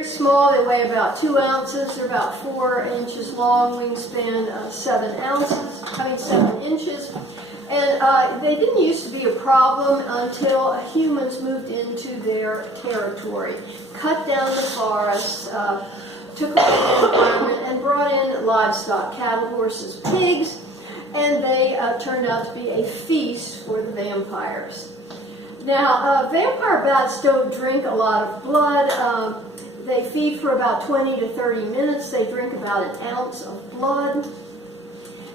very small. They weigh about 2 ounces. They're about 4 inches long, wingspan 7 inches. And they didn't used to be a problem until humans moved into their territory, cut down the forests, took away the environment, and brought in livestock, cattle, horses, pigs, and they turned out to be a feast for the vampires. Now, vampire bats don't drink a lot of blood. They feed for about 20 to 30 minutes. They drink about 1 ounce of blood.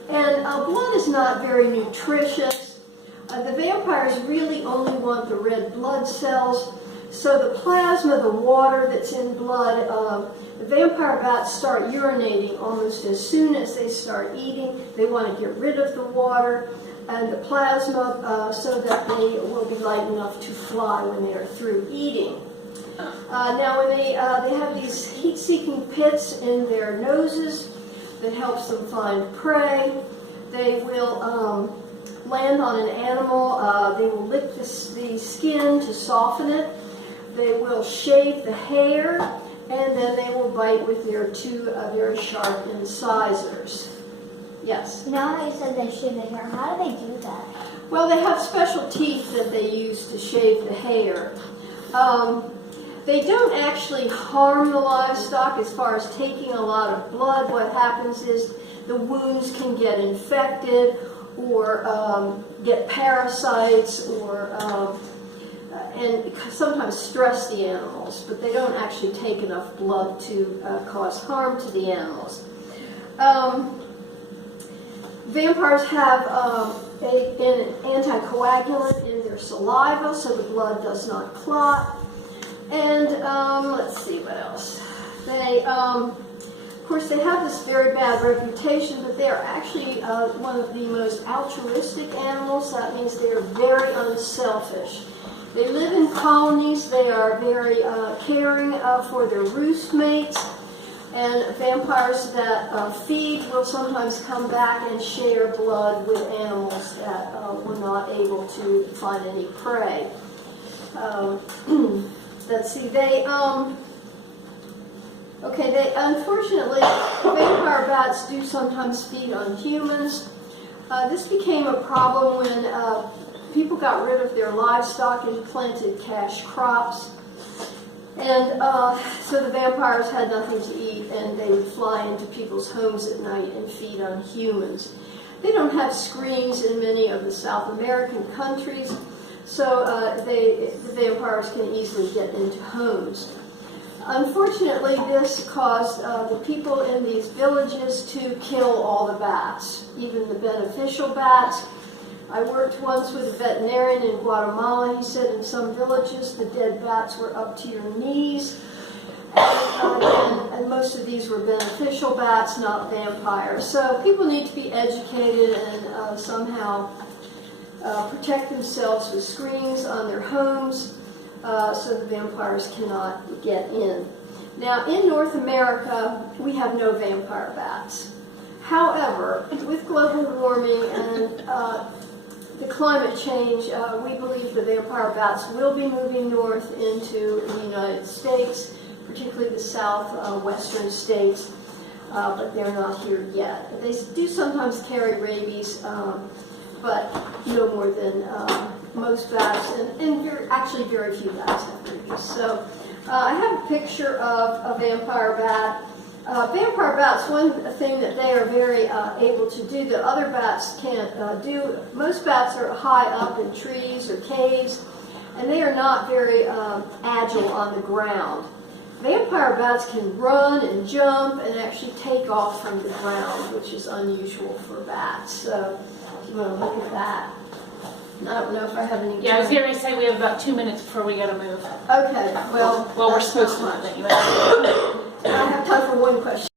And blood is not very nutritious. The vampires really only want the red blood cells. So the plasma, the water that's in blood, the vampire bats start urinating almost as soon as they start eating. They want to get rid of the water and the plasma so that they will be light enough to fly when they are through eating. Now when they have these heat-seeking pits in their noses that helps them find prey, they will land on an animal, they will lick the skin to soften it, they will shave the hair, and then they will bite with their 2 very sharp incisors. Yes? You know how you said they shave the hair? How do they do that? Well, they have special teeth that they use to shave the hair. They don't actually harm the livestock as far as taking a lot of blood. What happens is the wounds can get infected or get parasites or and sometimes stress the animals, but they don't actually take enough blood to cause harm to the animals. Vampires have an anticoagulant in their saliva so the blood does not clot. And let's see what else. They, of course, they have this very bad reputation, but they are actually one of the most altruistic animals. That means they are very unselfish. They live in colonies. They are very caring for their roost mates. And vampires that feed will sometimes come back and share blood with animals that were not able to find any prey. Let's see, they unfortunately, vampire bats do sometimes feed on humans. This became a problem when people got rid of their livestock and planted cash crops. And so the vampires had nothing to eat, and they would fly into people's homes at night and feed on humans. They don't have screens in many of the South American countries, so the vampires can easily get into homes. Unfortunately, this caused the people in these villages to kill all the bats, even the beneficial bats. I worked once with a veterinarian in Guatemala. He said in some villages the dead bats were up to your knees. And most of these were beneficial bats, not vampires. So people need to be educated and somehow protect themselves with screens on their homes so the vampires cannot get in. Now, in North America, we have no vampire bats. However, with global warming and the climate change, we believe the vampire bats will be moving north into the United States, particularly the southwestern states, but they're not here yet. They do sometimes carry rabies, but no more than most bats, and actually very few bats have rabies. So I have a picture of a vampire bat. Vampire bats, one thing that they are very able to do that other bats can't do, most bats are high up in trees or caves, and they are not very agile on the ground. Vampire bats can run and jump and actually take off from the ground, which is unusual for bats. So if you want to look at that. I don't know if I have any. Yeah, I was going to say we have about 2 minutes before we got to move. Okay, well. Well, we're supposed to move anyway. I have time for one question.